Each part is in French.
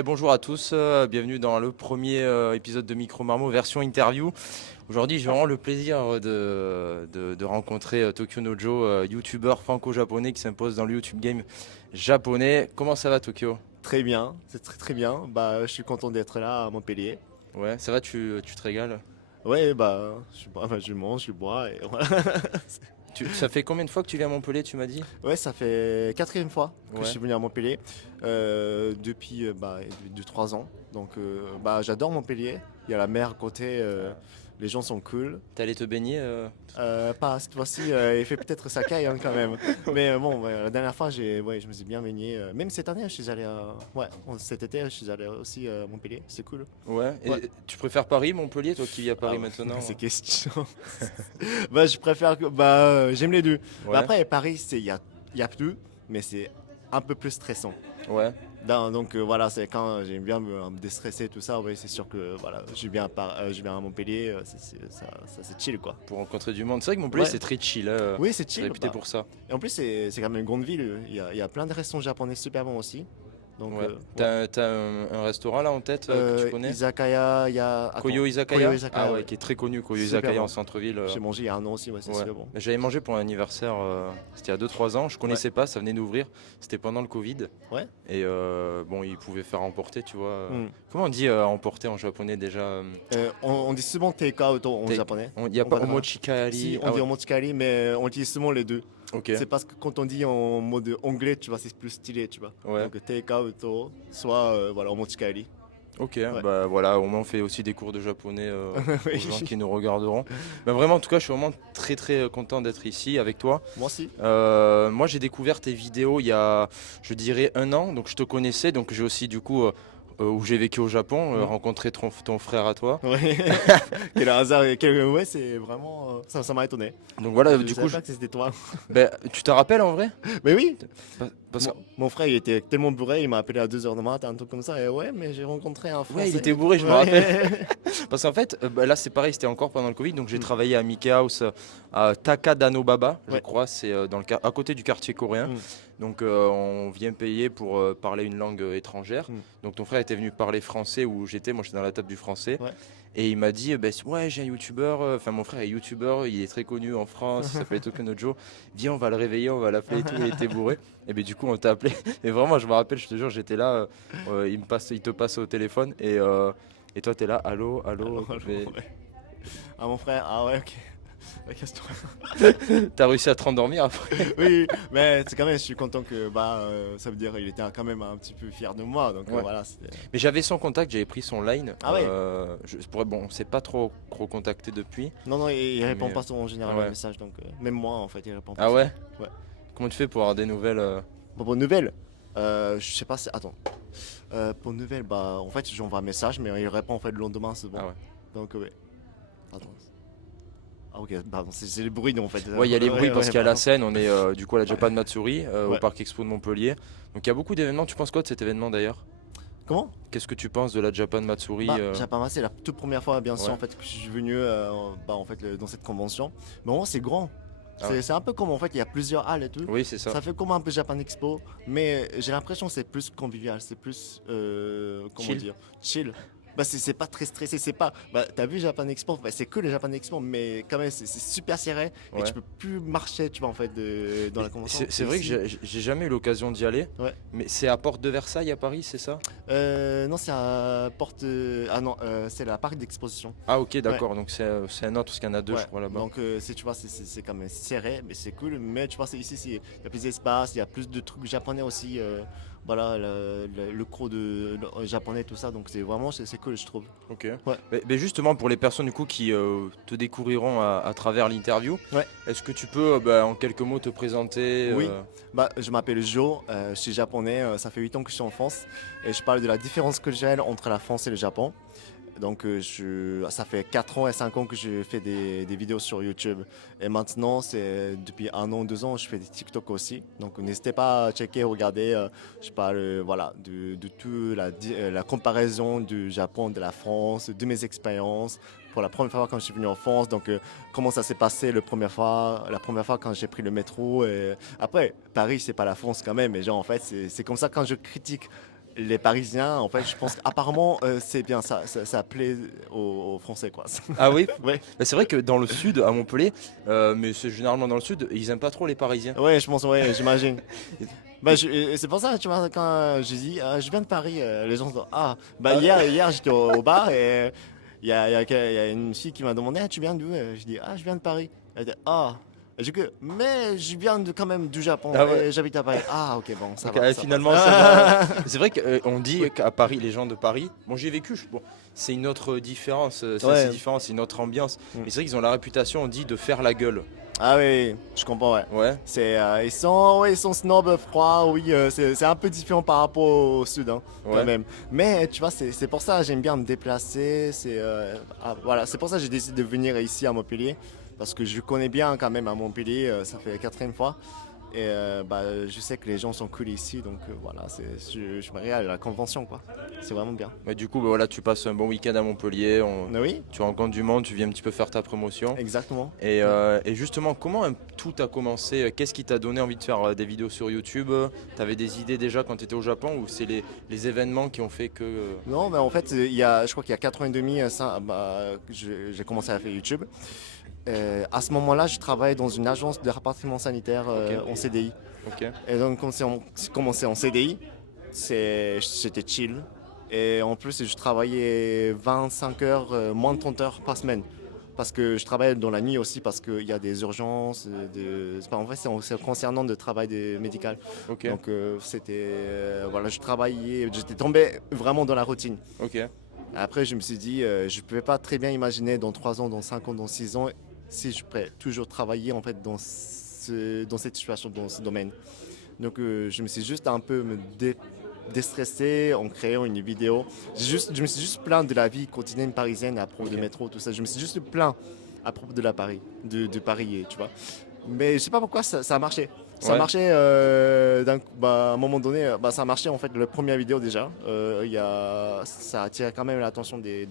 Bonjour à tous, bienvenue dans le premier épisode de Micro Marmot version interview. Aujourd'hui, j'ai vraiment le plaisir de rencontrer Tokyo Nojo, youtubeur franco-japonais qui s'impose dans le YouTube game japonais. Comment ça va, Tokyo? Très bien, c'est très très bien. Je suis content d'être là à Montpellier. Ouais, ça va, tu te régales? Ouais, je mange, je bois et voilà. Ça fait combien de fois que tu viens à Montpellier, tu m'as dit? Ouais, ça fait quatrième fois que je Ouais. suis venu à Montpellier depuis 3 ans. J'adore Montpellier. Il y a la mer à côté, les gens sont cool. T'es allé te baigner? Pas cette fois-ci, il fait peut-être sa caille quand même. La dernière fois, je me suis bien baigné. Même cette année, je suis allé, cet été, je suis allé aussi à Montpellier. C'est cool. Ouais. Ouais. Et tu préfères Paris, Montpellier, toi qui vis à Ah, Paris maintenant? ces questions. Je préfère j'aime les deux. Ouais. Après, Paris, il y a plus, mais c'est un peu plus stressant. Ouais. Voilà, c'est quand j'aime bien me déstresser, tout ça. Ouais, c'est sûr que voilà, je viens à Montpellier, c'est chill quoi. Pour rencontrer du monde. C'est vrai que Montpellier, Ouais, c'est très chill, oui, c'est c'est chill. réputé pour ça. Et en plus, c'est quand même une grande ville. Il y a plein de restaurants japonais super bons aussi. Ouais. Ouais. T'as un restaurant là en tête que tu connais? Izakaya, il y a. Koyo Attends, Izakaya? Koyo Ah Izakaya, ouais, ouais. qui est très connu, Koyo Super Izakaya en bon. centre-ville. J'ai mangé il y a un an aussi, ouais, c'est Ouais. super bon. Mais j'avais mangé pour un anniversaire, c'était il y a 2-3 ans. Je Ouais. connaissais pas, ça venait d'ouvrir. C'était pendant le Covid. Ouais. Et bon, ils pouvaient faire emporter, tu vois. Hmm. Comment on dit emporter en japonais déjà On dit souvent take-out en japonais. Il n'y a On pas va là-bas. Si, omochikari. on Ah dit ouais, omochikari, mais on dit souvent les deux. ok. C'est parce que quand on dit en mode anglais, tu vois, c'est plus stylé, tu vois. Ouais. Donc take-out, soit voilà, omochikari. Ok, Ouais. bah voilà, au moins on fait aussi des cours de japonais aux gens Oui. qui nous regarderont. Bah vraiment, en tout cas, je suis vraiment très très content d'être ici avec toi. Moi aussi. Moi, j'ai découvert tes vidéos il y a, je dirais, un an, donc je te connaissais, donc j'ai aussi du coup, où j'ai vécu au Japon, Hmm. rencontré ton frère à toi. Ouais. Quel hasard. Ouais, c'est vraiment. Ça m'a étonné. Donc voilà, Je du coup, savais pas que c'était toi. ben, tu te rappelles en vrai? Mais oui, Parce que, mon frère, il était tellement bourré, il m'a appelé à 2 h du matin, un truc comme ça. Et ouais, mais j'ai rencontré un ouais, il Français était et tout. bourré, je me rappelle. Ouais. Parce qu'en fait, bah, là c'est pareil, c'était encore pendant le Covid, donc j'ai Hmm. travaillé à Mickey House, à Takadanobaba, je Ouais. crois, c'est à côté du quartier coréen. Hmm. Donc on vient payer pour parler une langue étrangère. Hmm. Donc ton frère était venu parler français où j'étais, moi j'étais dans la table du français. Ouais. Et il m'a dit, ouais j'ai un youtubeur, enfin mon frère est youtubeur, il est très connu en France, il s'appelle Tokunojo. Viens on va le réveiller, on va l'appeler et tout, il était bourré. Et ben du coup on t'a appelé. Et vraiment je me rappelle, je te jure, j'étais là, il te passe au téléphone et toi t'es là, allô, allô. Alors, ouais. Ah, mon frère, ah ouais, ok. Ouais, casse-toi. T'as réussi à te rendormir après? Oui, mais c'est quand même, je suis content que ça veut dire il était quand même un petit peu fier de moi. Ouais. Voilà. Mais j'avais son contact, j'avais pris son line. Ah ouais. Bon, on s'est pas trop recontacté depuis. Non, non, il répond Mais, pas en général ouais. aux messages, même moi en fait, il répond pas Ah souvent. ouais? Ouais. Comment tu fais pour avoir des nouvelles Bon, bonne nouvelle. Je sais pas si. Attends. Pour nouvelle, en fait, j'envoie un message, mais il répond en fait le lendemain, c'est bon. Ah ouais. Ouais. Attends. Ah, ok, pardon, c'est le bruit en fait. Ouais, il y a les bruits parce qu'il y a la pardon. scène, on est du coup à la Japan Matsuri, au Ouais. Parc Expo de Montpellier. Donc il y a beaucoup d'événements, tu penses quoi de cet événement d'ailleurs? Comment? Qu'est-ce que tu penses de la Japan Matsuri Japama, c'est la toute première fois, bien sûr, Ouais. en fait, que je suis venu en fait, dans cette convention. Mais vraiment, c'est grand. Ah ouais. C'est un peu comme en fait, il y a plusieurs halles et tout. Oui, c'est ça. Ça fait comme un peu Japan Expo, mais j'ai l'impression que c'est plus convivial, c'est plus comment Chill. dire, chill. C'est pas très stressé, c'est pas. T'as vu Japan Expo, c'est que le Japan Expo, mais quand même c'est super serré et Ouais. tu peux plus marcher, tu vois en fait dans la convention. C'est vrai que j'ai jamais eu l'occasion d'y aller, Ouais. mais c'est à Porte de Versailles à Paris, c'est ça? Non, c'est à Porte. Ah non, c'est la parc d'exposition. Ah ok, d'accord, donc c'est un autre parce qu'il y en a deux, Ouais. je crois là-bas. Tu vois, c'est quand même serré, mais c'est cool. Mais tu vois, ici, il y a plus d'espace, il y a plus de trucs japonais aussi. Voilà, le cours de japonais, tout ça. Donc, c'est cool, je trouve. Ok. Ouais. Mais justement, pour les personnes du coup qui te découvriront à travers l'interview, Ouais. est-ce que tu peux en quelques mots te présenter Oui. Je m'appelle Jo, je suis japonais. Ça fait 8 ans que je suis en France. Et je parle de la différence culturelle entre la France et le Japon. Ça fait 4 ans et 5 ans que je fais des vidéos sur YouTube. Et maintenant, c'est depuis 1 an, 2 ans, je fais des TikTok aussi. Donc n'hésitez pas à checker, regarder. Je parle voilà, de tout, la comparaison du Japon, de la France, de mes expériences. Pour la première fois quand je suis venu en France, comment ça s'est passé la première fois quand j'ai pris le métro. Et après, Paris, c'est pas la France quand même. Mais genre, en fait, c'est comme ça quand je critique Les Parisiens, en fait, je pense qu'apparemment, c'est bien ça plaît aux Français, quoi. Ah oui? Ouais, Bah, c'est vrai que dans le sud, à Montpellier, mais c'est généralement dans le sud, ils aiment pas trop les Parisiens. ouais, je pense, ouais, j'imagine. Bah, Et- c'est pour ça, tu vois, quand j'ai dit, je viens de Paris, les gens disent, ah, bah, ah, hier j'étais au bar et il y a une fille qui m'a demandé, ah, tu viens d'où? Je dis, ah, je viens de Paris. Elle dit, ah. Et j'ai dit, mais je viens quand même du Japon ah ouais. et j'habite à Paris. Ah, ok, bon, ça Donc, va, ça finalement, ça va. passe. C'est vrai qu'on dit Oui, qu'à Paris, les gens de Paris, bon, j'y ai vécu, bon, c'est une autre différence, c'est assez ouais. différent, c'est une autre ambiance. Mm. Mais c'est vrai qu'ils ont la réputation, on dit, de faire la gueule. Ah oui, je comprends, ouais. Ouais, Ils sont snob, froids, oui, c'est un peu différent par rapport au sud, hein, quand ouais. même. Mais tu vois, c'est pour ça que j'aime bien me déplacer. Voilà, c'est pour ça que j'ai décidé de venir ici à Montpellier, parce que je connais bien quand même à Montpellier, ça fait la quatrième fois. Et bah, je sais que les gens sont cool ici, donc voilà, je me régale à la convention, quoi. C'est vraiment bien. Mais du coup, bah, voilà, tu passes un bon week-end à Montpellier, Ah oui, tu rencontres du monde, tu viens un petit peu faire ta promotion. exactement. Et justement, comment tout a commencé? Qu'est-ce qui t'a donné envie de faire des vidéos sur YouTube? T'avais des idées déjà quand tu étais au Japon ou c'est les événements qui ont fait que... Non, mais en fait, je crois qu'il y a 4 ans et demi, j'ai commencé à faire YouTube. À ce moment-là, je travaillais dans une agence de rapatriement sanitaire Ok, en CDI. ok, Et donc, quand j'ai commencé en CDI, c'était chill. Et en plus, je travaillais 25 heures, moins de 30 heures par semaine. Parce que je travaillais dans la nuit aussi, parce qu'il y a des urgences. En fait, c'est concernant le travail médical. ok, Donc, voilà, je travaillais, j'étais tombé vraiment dans la routine. ok. Après, je me suis dit, je ne pouvais pas très bien imaginer dans 3 ans, dans 5 ans, dans 6 ans, si je pourrais toujours travailler en fait dans cette situation, dans ce domaine. Donc, je me suis juste un peu déstressé en créant une vidéo. Je me suis juste plaint de la vie quotidienne parisienne à propos de Ok. métro, tout ça. Je me suis juste plaint à propos de la Paris, de Paris, tu vois. Mais je sais pas pourquoi ça a marché. Ça a Ouais, marché à un moment donné, ça a marché en fait la première vidéo déjà. Ça a attiré quand même l'attention des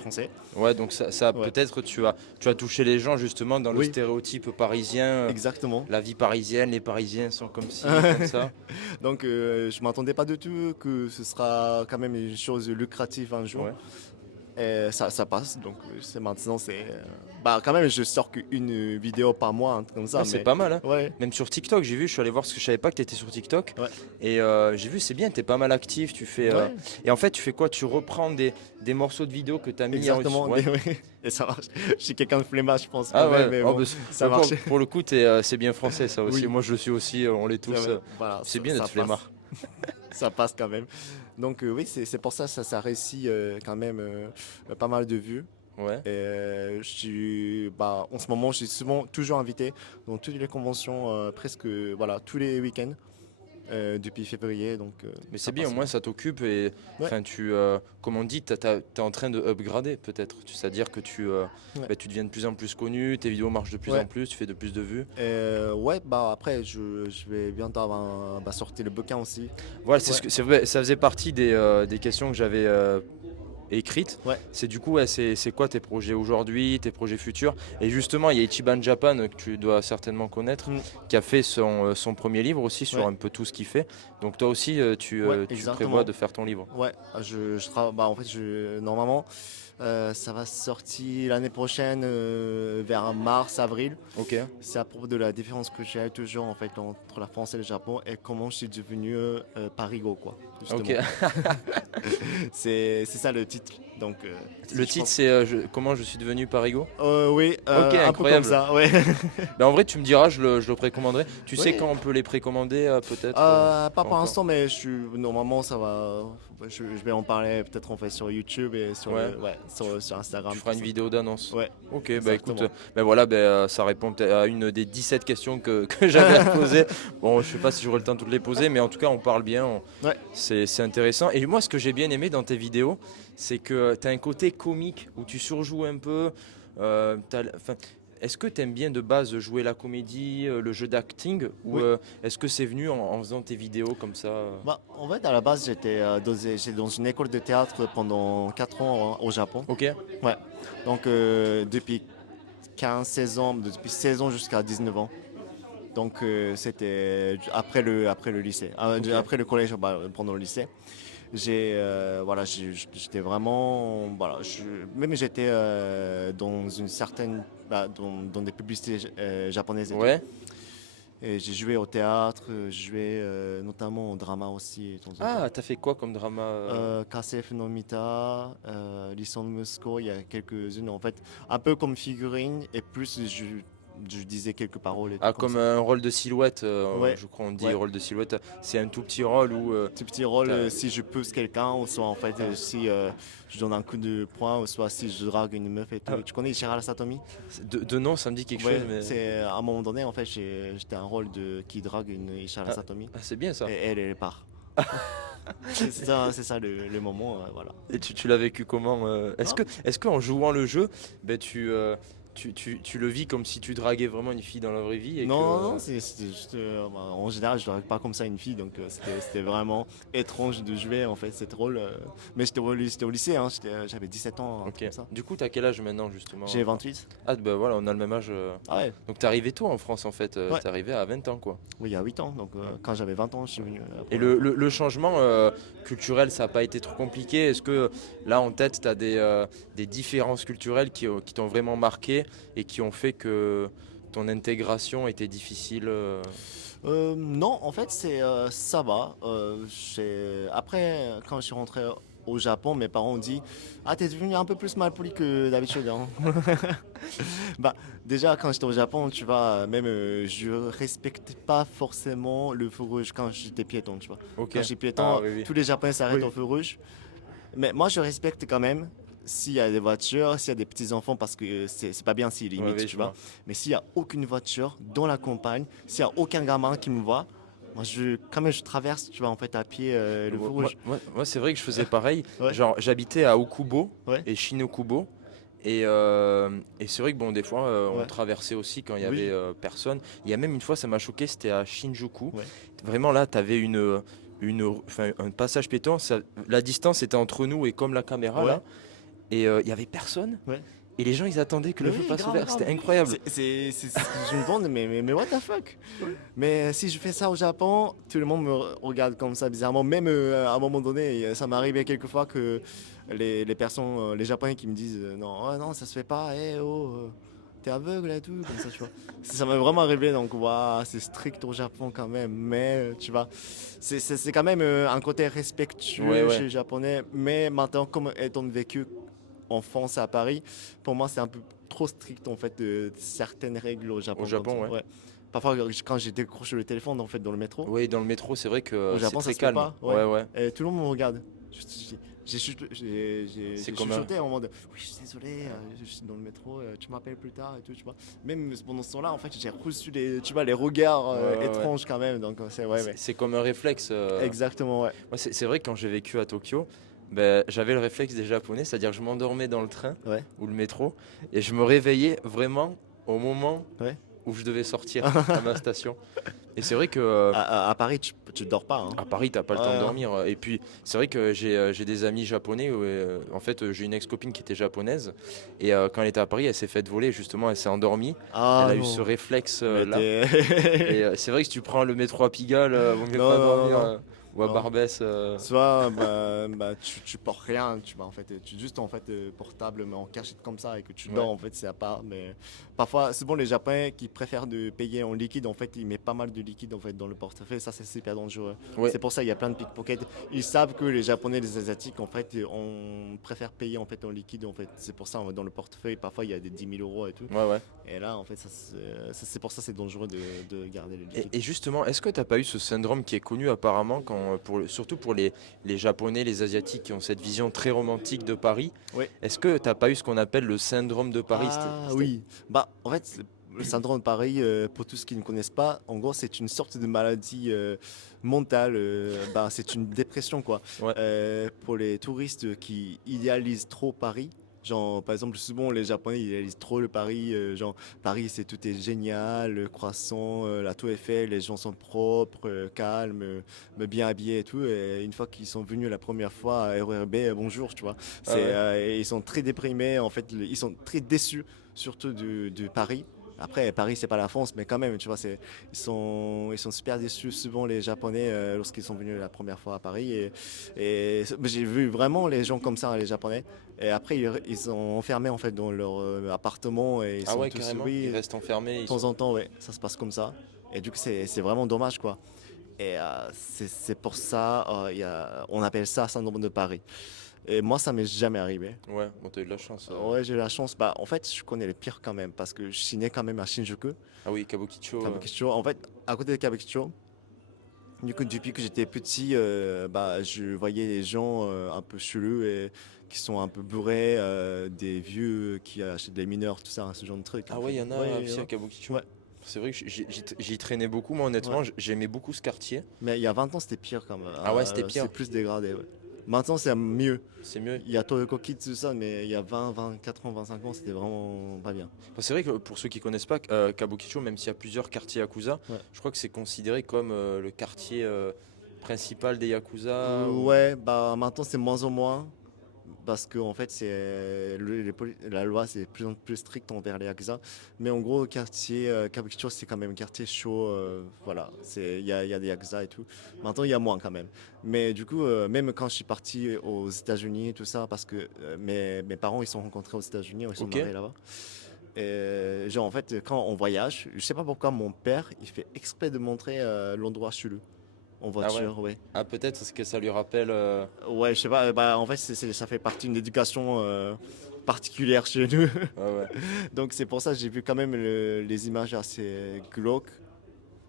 Français. ouais, donc ça Ouais. peut-être tu as touché les gens justement dans le Oui, stéréotype parisien, exactement. la vie parisienne, les Parisiens sont comme ci, comme ça. Donc je m'attendais pas du tout que ce sera quand même une chose lucrative un jour. Ouais. Et ça passe, donc c'est maintenant quand même je sors qu'une vidéo par mois, un truc comme ça, Ouais, c'est mais pas mal, hein. ouais, Même sur TikTok, j'ai vu, je suis allé voir parce que je savais pas que tu étais sur TikTok. ouais, Et j'ai vu, c'est bien, tu es pas mal actif. ouais, Et en fait, tu fais quoi? Tu reprends des morceaux de vidéos que tu as mis exactement. Ouais. Ouais. Et ça marche. Je suis quelqu'un de flemmard, je pense quand Ah même, ouais, mais oh, bon, bah, ça marche. pour le coup, c'est bien français ça aussi. Oui, Moi, je le suis aussi, on l'est tous. voilà, C'est bien ça d'être passe. flemmard. Ça passe quand même. Donc oui, c'est pour ça ça réussit quand même pas mal de vues. Ouais. Et en ce moment, je suis souvent toujours invité dans toutes les conventions, presque voilà, tous les week-ends depuis février. Donc Mais ça c'est bien, au passe moins bien. ça t'occupe et Ouais, enfin comme on dit, t'es en train de upgrader peut-être. C'est-à-dire que ouais, tu deviens de plus en plus connu, tes vidéos marchent de plus en ouais. plus, tu fais de plus de vues. Ouais, après, je vais bientôt sortir le bouquin aussi. Voilà, Ouais, c'est vrai, ça faisait partie des questions que j'avais écrites. ouais, C'est du coup, ouais, c'est quoi tes projets aujourd'hui, tes projets futurs? Et justement, il y a Ichiban Japan que tu dois certainement connaître, mm, qui a fait son premier livre aussi sur ouais, un peu tout ce qu'il fait. Donc toi aussi, ouais, tu prévois exactement. de faire ton livre. Ouais, en fait, normalement, ça va sortir l'année prochaine, vers mars, avril. Ok, C'est à propos de la différence que j'ai toujours en fait entre la France et le Japon et comment je suis devenu parigo quoi, ok. justement. C'est ça le titre. Donc, Le je titre, pense. c'est Comment je suis devenu Parigo. Oui, Ok, un peu comme incroyable. ça, ouais. Ben, en vrai, tu me diras, je le précommanderai. Tu sais Oui. quand on peut les précommander, peut-être Pas pas pour encore. l'instant, mais normalement ça va. Je vais en parler peut-être en fait sur YouTube et Ouais. sur Instagram. Tu feras tout une ça. vidéo d'annonce. Ouais, Ok, bah écoute, exactement. ben voilà, ça répond peut-être à une des 17 questions que j'avais à te poser. Bon, je sais pas si j'aurai le temps de toutes les poser, mais en tout cas, on parle bien, Ouais, c'est intéressant. Et moi, ce que j'ai bien aimé dans tes vidéos, c'est que tu as un côté comique où tu surjoues un peu. Enfin, est-ce que tu aimes bien de base jouer la comédie, le jeu d'acting, ou oui. est-ce que c'est venu en faisant tes vidéos comme ça En fait, à la base, j'étais dans une école de théâtre pendant 4 ans au Japon. Ok, Ouais. Donc, depuis 16 ans, depuis 16 ans jusqu'à 19 ans. Donc, c'était après le lycée, ok, après le collège, pendant le lycée. Voilà, j'étais vraiment, voilà, même j'étais dans une certaine, dans des publicités japonaises et tout. Ouais. Et j'ai joué au théâtre, j'ai joué notamment au drama aussi de temps en temps. Ah, t'as fait quoi comme drama KCF no Mita, Lison Musko, il y a quelques-unes en fait, un peu comme figurine et plus je disais quelques paroles et tout Ah, comme comme ça. un rôle de silhouette, Ouais, je crois on dit ouais. rôle de silhouette. C'est un tout petit rôle où Tout petit rôle, t'as- si je pousse quelqu'un, ou soit en fait si je donne un coup de poing, ou soit si je drague une meuf et tout. ah, Tu connais Ishihara Satomi? de nom, ça me dit quelque chose, Ouais, mais c'est à un moment donné en fait j'étais un rôle de qui drague une Ishihara ah, Satomi c'est bien ça. et elle part. C'est ça le moment, voilà. Et tu l'as vécu comment Non, est-ce que en jouant le jeu, ben tu le vis comme si tu draguais vraiment une fille dans la vraie vie et que non, c'était juste. En général, je drague pas comme ça une fille, donc c'était vraiment étrange de jouer en fait, c'est drôle. Mais j'étais au lycée, hein, j'avais 17 ans, un truc Ok. comme ça. Du coup, t'as quel âge maintenant justement? J'ai 28. Ah bah voilà, on a le même âge. Ah ouais, Donc t'es arrivé tôt en France en fait, ouais, t'es arrivé à 20 ans quoi. oui, il y a 8 ans, donc quand j'avais 20 ans, je suis venu la Et première fois. le changement culturel, ça n'a pas été trop compliqué? Est-ce que là en tête, tu as des différences culturelles qui t'ont vraiment marqué et qui ont fait que ton intégration était difficile Non, en fait, ça va. Après, quand je suis rentré au Japon, mes parents ont dit: Ah, t'es devenu un peu plus malpoli que d'habitude, hein. Bah, déjà, quand j'étais au Japon, tu vois, même je respectais pas forcément le feu rouge quand j'étais piéton, tu vois. Ok. Quand j'étais Ah piéton, oui, oui. tous les Japonais s'arrêtent Oui. au feu rouge. Mais moi, je respecte quand même s'il y a des voitures, s'il y a des petits-enfants, parce que c'est pas bien s'ils Ouais, limitent, oui, tu je vois. vois. Mais s'il y a aucune voiture dans la campagne, s'il y a aucun gamin qui me voit, moi, quand même, je traverse, tu vois, en fait, à pied le feu rouge. Moi, c'est vrai que je faisais pareil. Ouais, Genre, j'habitais à Okubo ouais, et Shinokubo. Et c'est vrai que bon, des fois, on ouais, traversait aussi quand il y avait oui, personne. Il y a même une fois, ça m'a choqué, c'était à Shinjuku. ouais, Vraiment là, tu avais enfin, un passage piéton. La distance était entre nous et comme la caméra ouais, là. Et il y avait personne. ouais. Et les gens, ils attendaient que le Mais feu oui, passe grave, vert. grave. C'était incroyable. C'est ce que je me demande, mais what the fuck? Mais si je fais ça au Japon, tout le monde me regarde comme ça bizarrement. Même à un moment donné, ça m'est arrivé quelques fois que les personnes, les Japonais qui me disent non, non, ça se fait pas, t'es aveugle et tout, comme ça, tu vois. Ça m'est vraiment arrivé, donc voilà, c'est strict au Japon quand même. Mais tu vois, c'est quand même un côté Ouais, respectueux chez ouais. les Japonais. Mais maintenant, comme étant vécu en France, à Paris, pour moi, c'est un peu trop strict en fait de certaines règles au Au Japon comme ça. Japon, ouais. Ouais. Parfois, quand j'ai décroché le téléphone en fait dans le métro, Oui, dans le métro, c'est vrai que au c'est Japon, ça très se fait calme. pas. Ouais. Ouais, ouais. Et tout le monde me regarde. C'est J'ai comme un. chuchoté en mode oui, je suis désolé, je suis dans le métro, tu m'appelles plus tard et tout, tu vois. Même pendant ce temps-là, en fait, j'ai reçu tu vois, les regards Ouais, ouais, ouais. étranges quand même. Donc, ouais. C'est comme un réflexe. Exactement, ouais. Moi, c'est vrai que quand j'ai vécu à Tokyo, ben, j'avais le réflexe des Japonais, c'est-à-dire que je m'endormais dans le train Ouais, ou le métro et je me réveillais vraiment au moment ouais. où je devais sortir à ma station. Et c'est vrai que À Paris, tu dors pas, hein. à Paris, t'as pas le temps de Ouais, dormir. Et puis, c'est vrai que j'ai des amis japonais. En fait, j'ai une ex-copine qui était japonaise. Et quand elle était à Paris, elle s'est faite voler. Justement, elle s'est endormie. Elle ah a eu ce non, réflexe mais là. Et t'es. c'est vrai que si tu prends le métro à Pigalle, vaut mieux Non, pas non, non, dormir non. ou à Non. Barbès. Soit tu portes rien, tu vas en fait, tu juste en fait portable mais en cachette comme ça et que tu Ouais. dors en fait, c'est à part. Mais parfois, c'est bon les Japonais qui préfèrent de payer en liquide, en fait, ils mettent pas mal de liquide en fait dans le portefeuille, ça c'est super dangereux. Ouais. C'est pour ça il y a plein de pickpockets. Ils savent que les Japonais, les Asiatiques en fait, on préfère payer en fait en liquide en fait. C'est pour ça dans le portefeuille parfois il y a des 10 000 € et tout. Ouais, ouais. Et là en fait c'est pour ça c'est dangereux de garder le liquide. Et justement, est-ce que t'as pas eu ce syndrome qui est connu apparemment, surtout pour les Japonais, les Asiatiques qui ont cette vision très romantique de Paris? Oui. Est-ce que t'as pas eu ce qu'on appelle le syndrome de Paris? Ah oui, bah en fait le syndrome de Paris, pour tous qui ne connaissent pas, en gros c'est une sorte de maladie mentale, bah, c'est une dépression quoi. Ouais, Pour les touristes qui idéalisent trop Paris, genre par exemple souvent les Japonais idéalisent trop le Paris, genre Paris c'est tout est génial, le croissant, la tour Eiffel, les gens sont propres, calmes, bien habillés et tout, et une fois qu'ils sont venus la première fois à RERB, bonjour tu vois. ah ouais. Et ils sont très déprimés, en fait, ils sont très déçus, surtout de Paris. Après, Paris, c'est pas la France, mais quand même, tu vois, ils sont super déçus souvent les Japonais lorsqu'ils sont venus la première fois à Paris. Et j'ai vu vraiment les gens comme ça, les Japonais. Et après, ils sont enfermés en fait dans leur appartement et ils Ah sont ouais, tous, carrément, ils oui, restent enfermés, de ils temps sont... en temps, ouais, ça se passe comme ça. Et du coup, c'est vraiment dommage, quoi. Et c'est pour ça, on appelle ça syndrome de Paris. Et moi, ça m'est jamais arrivé. Ouais, bon, t'as eu de la chance. Ouais, j'ai eu la chance. Bah, en fait, je connais les pires quand même parce que je suis né quand même à Shinjuku, Ah oui, Kabukicho. Kabukicho. En fait, à côté de Kabukicho, du coup, depuis que j'étais petit, bah, je voyais les gens un peu chelous et qui sont un peu bourrés, des vieux qui achètent des mineurs, tout ça, ce genre de trucs. Ah En ouais, fait. il y en a Ouais, aussi à ouais. Kabukicho. Ouais. C'est vrai que j'y traînais beaucoup, moi Ouais. honnêtement, j'aimais beaucoup ce quartier. Mais il y a 20 ans, c'était pire quand même. Ah ouais, c'était C'est pire, plus dégradé. Ouais. Maintenant, c'est mieux. c'est mieux. Il y a Toyoko Kids, tout ça, mais il y a 20, 24 ans, 25 ans, c'était vraiment pas bien. Bon, c'est vrai que pour ceux qui connaissent pas Kabukicho, même s'il y a plusieurs quartiers Yakuza, Ouais. je crois que c'est considéré comme le quartier principal des Yakuza. Ou... Ouais, bah maintenant c'est moins en moins. Parce que en fait, la loi c'est de plus en plus stricte envers les Yakuza. Mais en gros, le quartier Kabukicho, c'est quand même un quartier chaud. Voilà, il y a des Yakuza et tout. Maintenant, il y a moins quand même. Mais du coup, même quand je suis parti aux États-Unis et tout ça, parce que mes parents ils sont rencontrés aux États-Unis, ils sont Ok. mariés là-bas. Et genre, en fait, quand on voyage, je sais pas pourquoi mon père il fait exprès de montrer l'endroit chelou en Ah ouais. voiture, ouais. Ah peut-être parce que ça lui rappelle. Ouais, je sais pas, bah, en fait, ça fait partie d'une éducation particulière chez nous. Ouais, ouais. Donc, c'est pour ça que j'ai vu quand même les images assez glauques,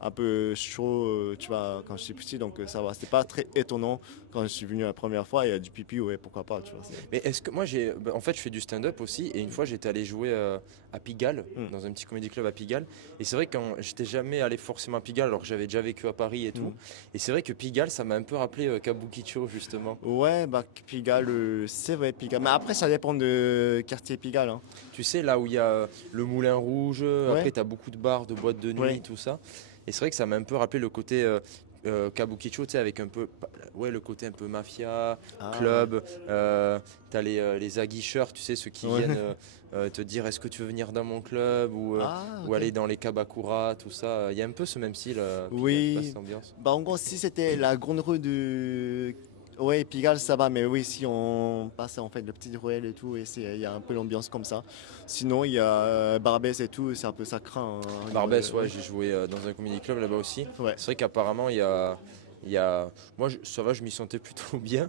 un peu chaud, tu vois, quand je suis petit. Donc, ça va. C'était pas très étonnant quand je suis venu la première fois. Il y a du pipi, ouais, pourquoi pas, tu vois. Mais est-ce que moi en fait je fais du stand-up aussi et une fois j'étais allé jouer à Pigalle Hmm, dans un petit comédie club à Pigalle et c'est vrai que quand j'étais jamais allé forcément à Pigalle alors que j'avais déjà vécu à Paris et tout hmm. et c'est vrai que Pigalle ça m'a un peu rappelé Kabukicho justement. Ouais, bah, Pigalle, c'est vrai, Pigalle. Mais après, ça dépend de quartier Pigalle, hein. Tu sais là où il y a le Moulin Rouge, Ouais, après tu as beaucoup de bars, de boîtes de nuit, ouais. tout ça et c'est vrai que ça m'a un peu rappelé le côté Kabukicho, tu sais, avec un peu, ouais, le côté un peu mafia, Ah, ouais. club, t'as les aguicheurs, tu sais, ceux qui Ouais. viennent te dire est-ce que tu veux venir dans mon club Ah, ou ok. aller dans les kabakura, tout ça. Il y a un peu ce même style, Pigalle, je sais pas Oui, cette ambiance. bah en gros, si c'était la grande rue de... Ouais, Pigalle, ça va, mais oui, si on passe en fait le petit ruelle et tout, il y a un peu l'ambiance comme ça. Sinon, il y a Barbès et tout, c'est un peu ça craint, hein, Barbès, ouais, ouais, j'ai joué dans un comedy club là-bas aussi. ouais. C'est vrai qu'apparemment, il y a... Moi, ça va, je m'y sentais plutôt bien.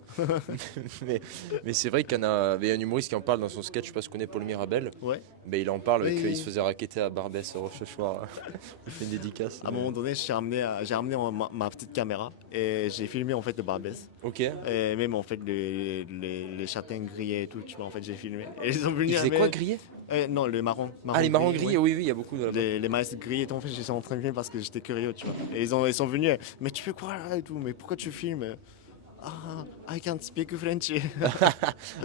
mais mais c'est vrai qu'il y en avait un humoriste qui en parle dans son sketch, je sais pas si tu connais Paul Mirabel. Ouais. Ben, il en parle qu'il se Oui. faisait raqueter à Barbès au Rochechouart. Il fait une dédicace. À un moment donné, j'ai ramené ma petite caméra et j'ai filmé en fait de Barbès. Ok. Et même en fait les châtaignes grillés et tout, tu vois, en fait j'ai filmé. Et ils sont Il venus, faisait quoi grillé? non, le marron, Ah, les marrons grillé, ouais. grillés, oui, oui, il y a beaucoup de là-bas. Les maïs grillés et tout, en fait, j'étais en train de filmer parce que j'étais curieux, tu vois. Et ils sont venus, mais tu fais quoi là et tout, mais pourquoi tu filmes? Ah, I can't speak French.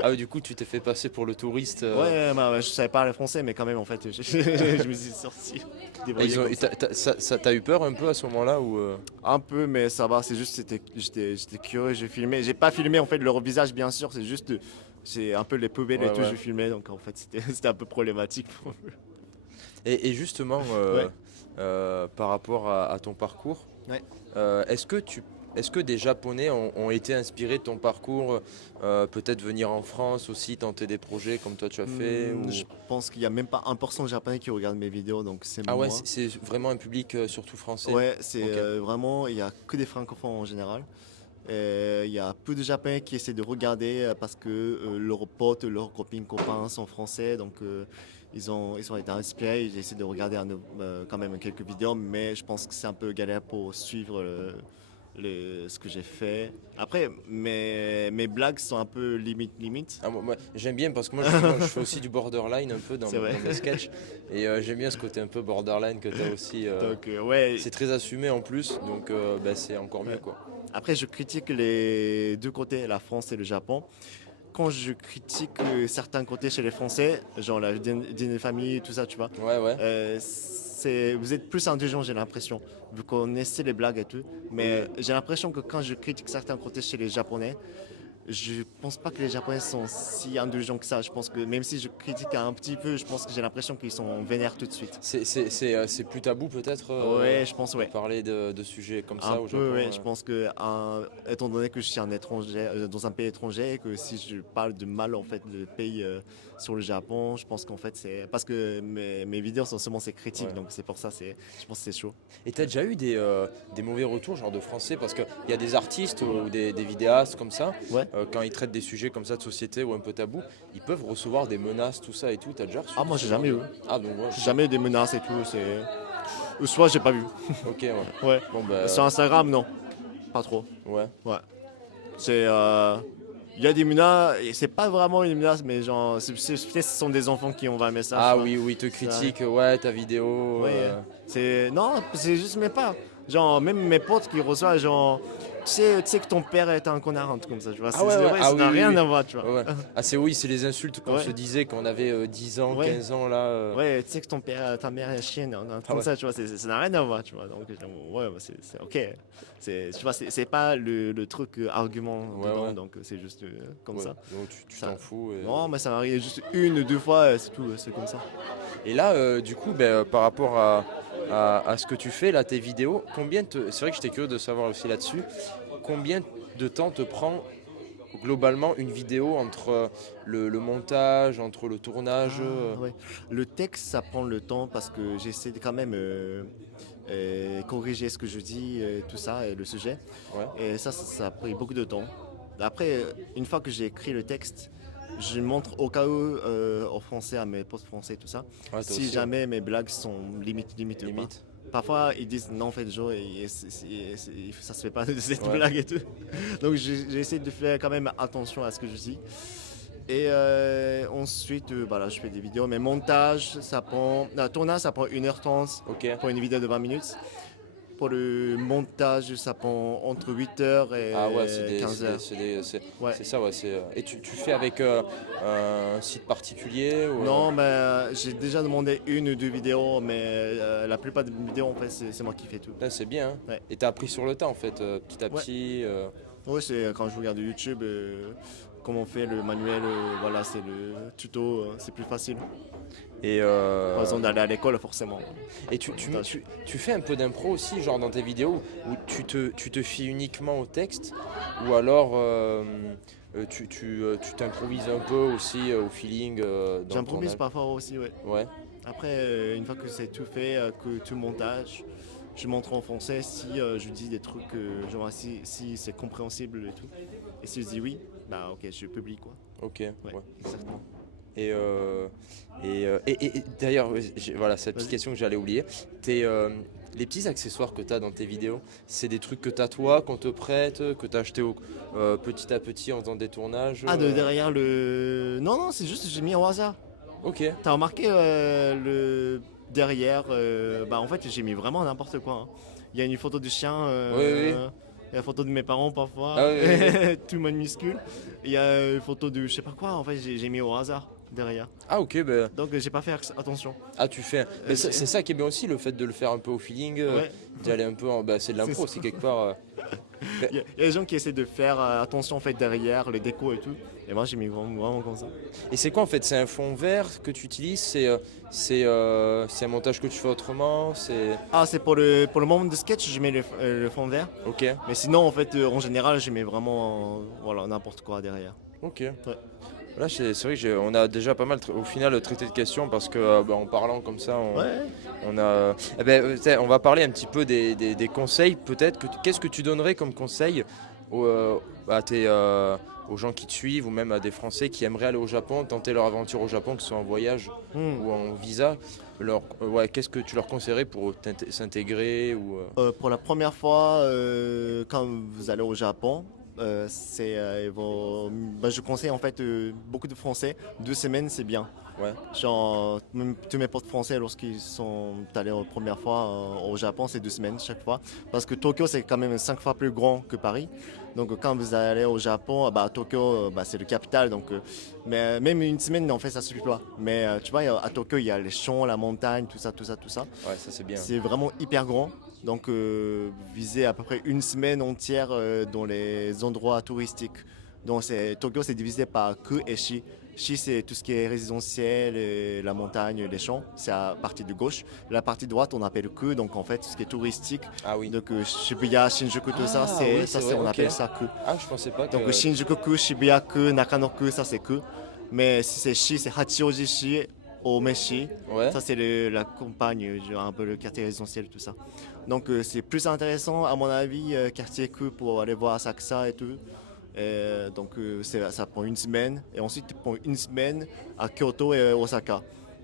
Ah, oui, du coup, tu t'es fait passer pour le touriste. Ouais, bah, je savais parler français, mais quand même, en fait, je me suis sorti, Ah, débrouillé comme ça. t'as eu peur un peu à ce moment-là ou Un peu, mais ça va, c'est juste, j'étais curieux, j'ai filmé. J'ai pas filmé, en fait, leur visage, bien sûr, c'est un peu les poubelles et Ouais, tout, ouais. je filmais, donc en fait, c'était un peu problématique. Et justement, Ouais, par rapport à ton parcours, ouais. euh, est-ce que tu, est-ce que des Japonais ont été inspirés de ton parcours, peut-être venir en France aussi, tenter des projets comme toi tu as fait Je ou... pense qu'il y a même pas 1% de Japonais qui regardent mes vidéos, donc c'est Ah ouais, moi. c'est vraiment un public surtout français. Ouais, c'est Ok. vraiment, il y a que des francophones en général. Et il y a peu de Japonais qui essaient de regarder parce que leurs potes, leurs copines, copains sont français, donc ils ont été inspirés, ils essaient de regarder quand même quelques vidéos, mais je pense que c'est un peu galère pour suivre ce que j'ai fait. Après, mes blagues sont un peu limite. Ah, moi, j'aime bien parce que moi justement je fais aussi du borderline un peu C'est vrai. dans mes sketchs et j'aime bien ce côté un peu borderline que tu as aussi. Donc ouais, C'est très assumé en plus donc bah, c'est encore mieux ouais. quoi. Après, je critique les deux côtés, la France et le Japon. Quand je critique certains côtés chez les Français, genre la dîner de famille, tout ça, tu vois, Ouais, ouais, vous êtes plus intelligent, j'ai l'impression. Vous connaissez les blagues et tout. oui, Mais j'ai l'impression que quand je critique certains côtés chez les Japonais, Je pense pas que les Japonais sont si indulgents que ça. Je pense que même si je critique un petit peu, je pense que j'ai l'impression qu'ils sont vénères tout de suite. C'est plus tabou peut-être Ouais, je pense, de ouais. parler de sujets comme Un ça au peu, Japon. ouais. Je pense que, étant donné que je suis un étranger, dans un pays étranger, et que si je parle de mal en fait de pays sur le Japon, je pense qu'en fait c'est parce que mes vidéos sont seulement ces critiques, Ouais. donc c'est pour ça je pense que c'est chaud. Et t'as déjà eu des mauvais retours, genre de français, parce qu'il y a des artistes ou des vidéastes comme ça, Ouais. quand ils traitent des sujets comme ça de société ou un peu tabou, ils peuvent recevoir des menaces, tout ça et tout. T'as déjà reçu Ah, moi ce j'ai genre jamais eu. de... Ah donc ouais, J'ai jamais eu des menaces et tout. C'est soit j'ai pas vu. ok, ouais. Ouais. Bon bah Sur Instagram, non, pas trop. ouais. Ouais. C'est il y a des menaces et c'est pas vraiment une menace, mais genre peut-être ce sont des enfants qui envoient un message. Tu Ah vois. oui, oui, ils te Ça arrive. critiquent, ouais, ta vidéo. Ouais, c'est non, c'est juste mes pas. Genre même mes potes qui reçoivent genre tu sais que ton père est un connard, un truc comme ça, tu vois. Ah ouais, ouais, Ouais, ah ça oui, n'a oui, rien oui. à voir, tu vois. Ouais, ouais. Ah c'est les insultes qu'on Ouais, se disait quand on avait 10 ans, ouais, 15 ans là. ouais, tu sais que ton père, ta mère est chienne, un truc Ah comme ouais. ça, tu vois. Ça n'a rien à voir, tu vois. Donc ouais, bah, c'est ok. Tu vois, c'est pas le truc argument Ouais, dedans, ouais. donc c'est juste comme Ouais. ça. Donc tu Ça, t'en fous. non, mais ça m'arrive juste une ou deux fois, c'est tout, c'est comme ça. Et là, du coup, ben, par rapport à ce que tu fais, là, tes vidéos, c'est vrai que j'étais curieux de savoir aussi là-dessus, combien de temps te prend globalement une vidéo entre le montage, entre le tournage Ah ouais. Le texte, ça prend le temps parce que j'essaie de quand même corriger ce que je dis, tout ça, et le sujet. Ouais, Et ça a pris beaucoup de temps. Après, une fois que j'ai écrit le texte, je montre au cas où en français à mes potes français, tout ça. ouais, toi Si aussi, ouais. jamais mes blagues sont limite ou pas. Limite. Parfois, ils disent non, en fait, Joe, ça se fait pas de cette Ouais. blague et tout. Donc, j'essaie de faire quand même attention à ce que je dis. Et ensuite, voilà, je fais des vidéos. Mais montage, tournage, ça prend 1h30 Ok. pour une vidéo de 20 minutes. Pour le montage, ça prend entre 8h Ah ouais, et 15h. Ouais. c'est ça, ouais. Et tu fais avec un site particulier ou, Non, mais j'ai déjà demandé une ou deux vidéos, mais la plupart des vidéos, en fait, c'est moi qui fais tout. là, c'est bien, hein. Ouais. Et t'as appris sur le tas, en fait, petit à Ouais. petit. Ouais, c'est quand je regarde YouTube, comment on fait le manuel, voilà, c'est le tuto, c'est plus facile. Et, Pas besoin d'aller à l'école, forcément. Et tu fais un peu d'impro aussi, genre dans tes vidéos, où tu te fies uniquement au texte, ou alors tu t'improvises un peu aussi au feeling dans le J'improvise tournage. parfois aussi, ouais. Ouais, Après, une fois que c'est tout fait, que tout montage, je montre en français si je dis des trucs, genre si c'est compréhensible et tout. Et si je dis oui, bah ok, je publie quoi. ok. Ouais, Ouais. exactement. Et, et d'ailleurs, voilà, cette petite Vas-y. question que j'allais oublier. Les petits accessoires que tu as dans tes vidéos, c'est des trucs que tu as toi, qu'on te prête, que tu as acheté petit à petit en faisant des tournages Ah, de derrière le. Non, non, c'est juste j'ai mis au hasard. Ok, T'as remarqué le derrière, bah en fait j'ai mis vraiment n'importe quoi, hein. Il y a une photo du chien, oui, oui, oui. il y a la photo de mes parents Ah parfois, oui, oui, oui. tout minuscule. Il y a une photo de je sais pas quoi, en fait j'ai mis au hasard derrière. Ah ok, ben. Donc j'ai pas fait attention. Ah, tu fais. Mais c'est ça qui est bien aussi, le fait de le faire un peu au feeling, Ouais, d'y aller un peu en. Bah, c'est de c'est l'impro ça. aussi, quelque part. Il y a des gens qui essaient de faire attention en fait derrière, les décos et tout. Et moi j'ai mis vraiment comme ça. Et c'est quoi en fait? C'est un fond vert que tu utilises? C'est un montage que tu fais autrement? C'est. Ah, c'est pour le moment de sketch, je mets le fond vert. Ok, Mais sinon, en fait, en général, je mets vraiment voilà, n'importe quoi derrière. ok. Ouais. Là, c'est vrai on a déjà pas mal, au final, traité de questions parce que, bah, en parlant comme ça, Ouais. on a. Eh ben, on va parler un petit peu des conseils, peut-être. Qu'est-ce que tu donnerais comme conseil aux, aux gens qui te suivent ou même à des Français qui aimeraient aller au Japon, tenter leur aventure au Japon, que ce soit en voyage Hmm. ou en visa? Ouais, qu'est-ce que tu leur conseillerais pour s'intégrer ou, Pour la première fois, quand vous allez au Japon, je conseille en fait beaucoup de Français. 2 semaines, c'est bien. Ouais, Genre, même tous mes potes français, lorsqu'ils sont allés la première fois au Japon, c'est 2 semaines chaque fois. Parce que Tokyo, c'est quand même 5 fois plus grand que Paris. Donc, quand vous allez au Japon, bah, Tokyo, c'est le capital. Donc, mais même une semaine, en fait, ça suffit pas. Mais tu vois, à Tokyo, il y a les champs, la montagne, tout ça, tout ça, tout ça. ouais, ça c'est bien. C'est vraiment hyper grand. Donc, viser à peu près une semaine entière dans les endroits touristiques Donc Tokyo, c'est divisé par Ku et Shi. Shi, c'est tout ce qui est résidentiel, la montagne, les champs. C'est la partie de gauche. La partie droite, on appelle Ku, donc en fait, tout ce qui est touristique. Ah oui. Donc Shibuya, Shinjuku, tout ça, Ah oui, c'est vrai, on ok. appelle ça Ku. Ah, je pensais pas que. Donc Shinjuku-ku, Shibuya-ku, Nakano-ku, ça c'est Ku. Mais si c'est Shi, c'est Hachioji-shi, Ome-shi. Ouais. Ça c'est la campagne, genre un peu le quartier résidentiel, tout ça. Donc c'est plus intéressant à mon avis, quartier Ku pour aller voir Asakusa et tout. Donc ça prend une semaine. Et ensuite tu prends une semaine à Kyoto et Osaka.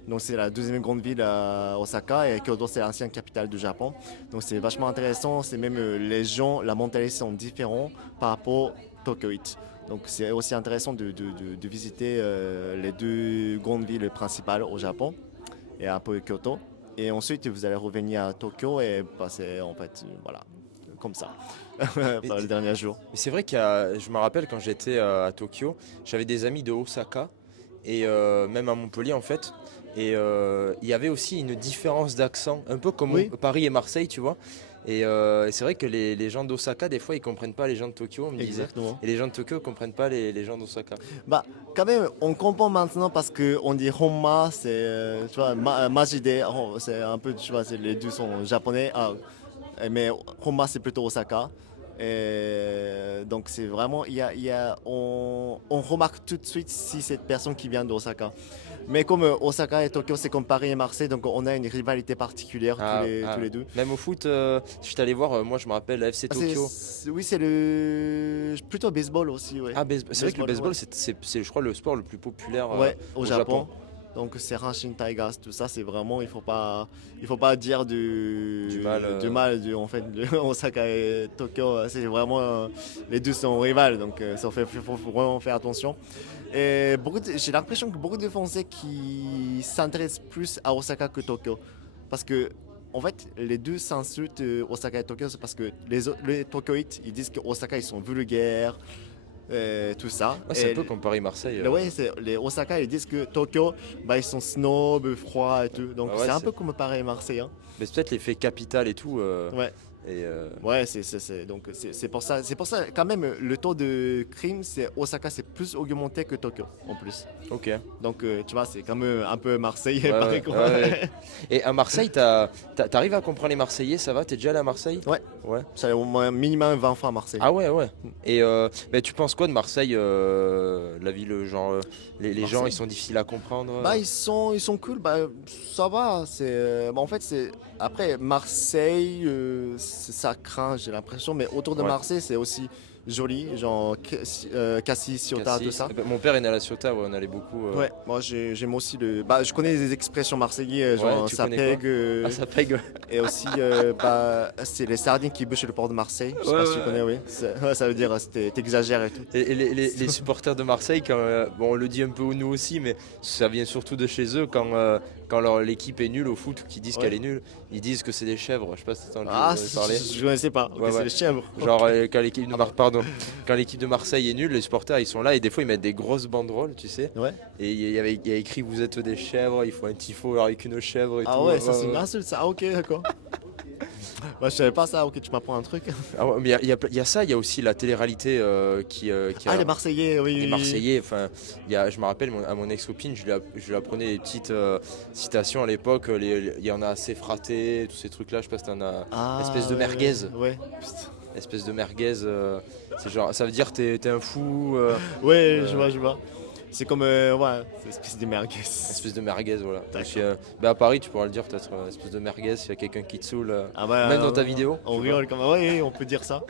Donc c'est la deuxième grande ville à Osaka et Kyoto c'est l'ancienne capitale du Japon. Donc c'est vachement intéressant. C'est même les gens, la mentalité sont différents par rapport à Tokyo. Donc c'est aussi intéressant de visiter les deux grandes villes principales au Japon et un peu Kyoto. Et ensuite vous allez revenir à Tokyo et passer en fait voilà comme ça Et- le dernier jour. Mais c'est vrai je me rappelle quand j'étais à Tokyo, j'avais des amis de Osaka et même à Montpellier en fait. Et il y avait aussi une différence d'accent, un peu comme Oui. Paris et Marseille, tu vois. Et c'est vrai que les gens d'Osaka, des fois, ils comprennent pas les gens de Tokyo, on me disait. Exactement. Et les gens de Tokyo comprennent pas les gens d'Osaka. Bah, quand même, on comprend maintenant parce qu'on dit Honma, c'est, tu vois, Majide, c'est un peu, tu vois, les deux sont japonais, mais Honma, c'est plutôt Osaka. Et donc, c'est vraiment, on remarque tout de suite si cette personne qui vient d'Osaka. Mais comme Osaka et Tokyo, c'est comme Paris et Marseille, donc on a une rivalité particulière tous les deux. Même au foot, je suis allé voir, moi je me rappelle la FC Tokyo. Oui, c'est le plutôt baseball aussi, ouais. Ah, c'est vrai que le baseball, ouais. c'est, je crois, le sport le plus populaire Ouais, au Japon. Japon. Donc c'est Hanshin Tigers, tout ça, c'est vraiment, il faut pas dire Du mal. du mal en fait, de Osaka et Tokyo. C'est vraiment, les deux sont rivales, donc ça faut vraiment faire attention. Et j'ai l'impression que beaucoup de Français qui s'intéressent plus à Osaka que Tokyo. Parce que, en fait, les deux s'insultent Osaka et Tokyo, c'est parce que les Tokyoites, ils disent que Osaka, ils sont vulgaires, tout ça. Ouais, c'est Et un peu comme Paris-Marseille. ouais, les Osaka, ils disent que Tokyo, bah, ils sont snobs, froids et tout. Donc Ah ouais, c'est un peu comme Paris et Marseille. Hein. Mais c'est peut-être l'effet capital et tout. Ouais. Et, Ouais, donc c'est pour ça. C'est pour ça quand même le taux de crime, c'est Osaka, c'est plus augmenté que Tokyo en plus. ok. Donc tu vois, c'est quand même un peu Marseille et Ouais, Paris. ouais, Quoi. ouais. Et à Marseille, t'arrives à comprendre les Marseillais, ça va? T'es déjà allé à Marseille? Ouais. Ouais. J'allais au moins minimum 20 fois à Marseille. Ah ouais, ouais. Et bah, tu penses quoi de Marseille, la ville, genre, les gens, Marseille. ils sont difficiles à comprendre? Bah ils sont cool, bah ça va. Bah, en fait c'est après Marseille, ça craint, j'ai l'impression, mais autour de Ouais. Marseille c'est aussi joli, genre Cassis, Ciotat, tout Cassis. ça. Eh ben, mon père est né à La Ciotat, ouais, on allait beaucoup. Ouais, moi j'aime aussi bah je connais des expressions marseillais, genre Ouais, tu ça connais pègue, Ah, ça pègue. et aussi bah c'est les sardines qui bouchent le port de Marseille. Je sais Ouais, pas si tu ouais. connais, oui. Ouais, ça veut dire t'exagères et tout. Et les supporters de Marseille, quand, bon, on le dit un peu nous aussi, mais ça vient surtout de chez eux, quand l'équipe est nulle au foot ou qu'ils disent Ouais. qu'elle est nulle, ils disent que c'est des chèvres. Je sais pas si t'as Ah, entendu parler. je connaissais pas. Ok, Ouais, c'est ouais. les chèvres. Genre quand l'équipe de Marseille est nulle, les supporters ils sont là et des fois ils mettent des grosses banderoles, tu sais. Ouais. Et il y a écrit vous êtes des chèvres, il faut un tifo avec une chèvre et Ah tout. ouais, ça c'est une insulte ça. Ah ok, d'accord. Bah, je savais pas ça, ok, tu m'apprends un truc. Ah ouais, mais il y a ça, il y a aussi la télé-réalité qui Ah, a les Marseillais, oui. les oui, Marseillais. Enfin, je me rappelle à mon ex-copine, je lui apprenais des petites citations à l'époque. Il y en a assez fraté, tous ces trucs-là. Je sais pas si t'en as. Ah, Espèce de ouais, merguez. Ouais, putain. Espèce de merguez. C'est genre, ça veut dire t'es un fou. Ouais, Euh, je vois. C'est comme, ouais, c'est une espèce de merguez. Espèce de merguez, voilà. D'accord. Et puis, à Paris, tu pourras le dire peut-être, espèce de merguez, s'il y a quelqu'un qui te saoule. Ah bah, Même dans ta vidéo. on je sais rigole comme ouais, on peut dire ça.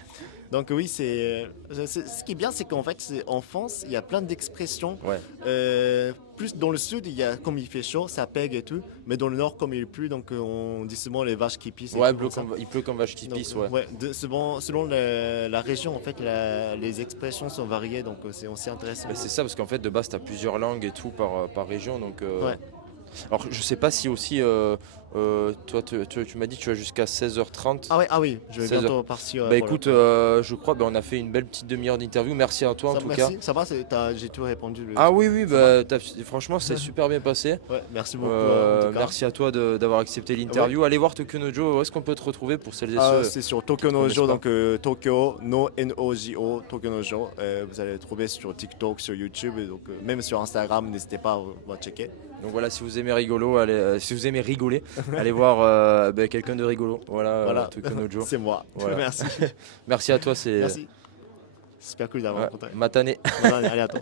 Donc oui, ce qui est bien, c'est qu'en fait, en France, il y a plein d'expressions. pas. Ouais. Plus dans le sud, comme il fait chaud, ça pègue et tout. Mais dans le nord, comme il pleut, donc on dit souvent les vaches qui pissent. Et Ouais, tout comme ça. il pleut comme vache qui Donc, pisse, ouais. selon la région, en fait, les expressions sont variées, donc c'est aussi intéressant. Bah, c'est ça, parce qu'en fait, de base, t'as plusieurs langues et tout par région, donc. Ouais. Alors je sais pas si aussi, toi tu m'as dit que tu vas jusqu'à 16h30. Ah oui, je vais 16 heures. bientôt partir. Bah Pour le- écoute, je crois on a fait une belle petite demi-heure d'interview. Merci à toi en tout cas. Merci, ça va, j'ai tout répondu. Ah oui, oui, Ça va. bah, franchement, c'est super bien passé. Ouais, merci beaucoup en tout cas. Merci à toi d'avoir accepté l'interview. Allez voir Tokyo Nojo, où est-ce qu'on peut te retrouver pour celles et ceux C'est sur Tokyo qui te Nojo, connaissent donc Tokyo, Nojo, Tokyo Nojo. Vous allez le trouver sur TikTok, sur YouTube, et donc même sur Instagram, n'hésitez pas à checker. Donc voilà, si vous aimez rigolo, si vous aimez rigoler, allez voir quelqu'un de rigolo. Voilà, Tokyo Nojo. C'est moi. Voilà. Merci. Merci à toi, c'est Merci. Super cool d'avoir rencontré. Matane. Allez, à toi.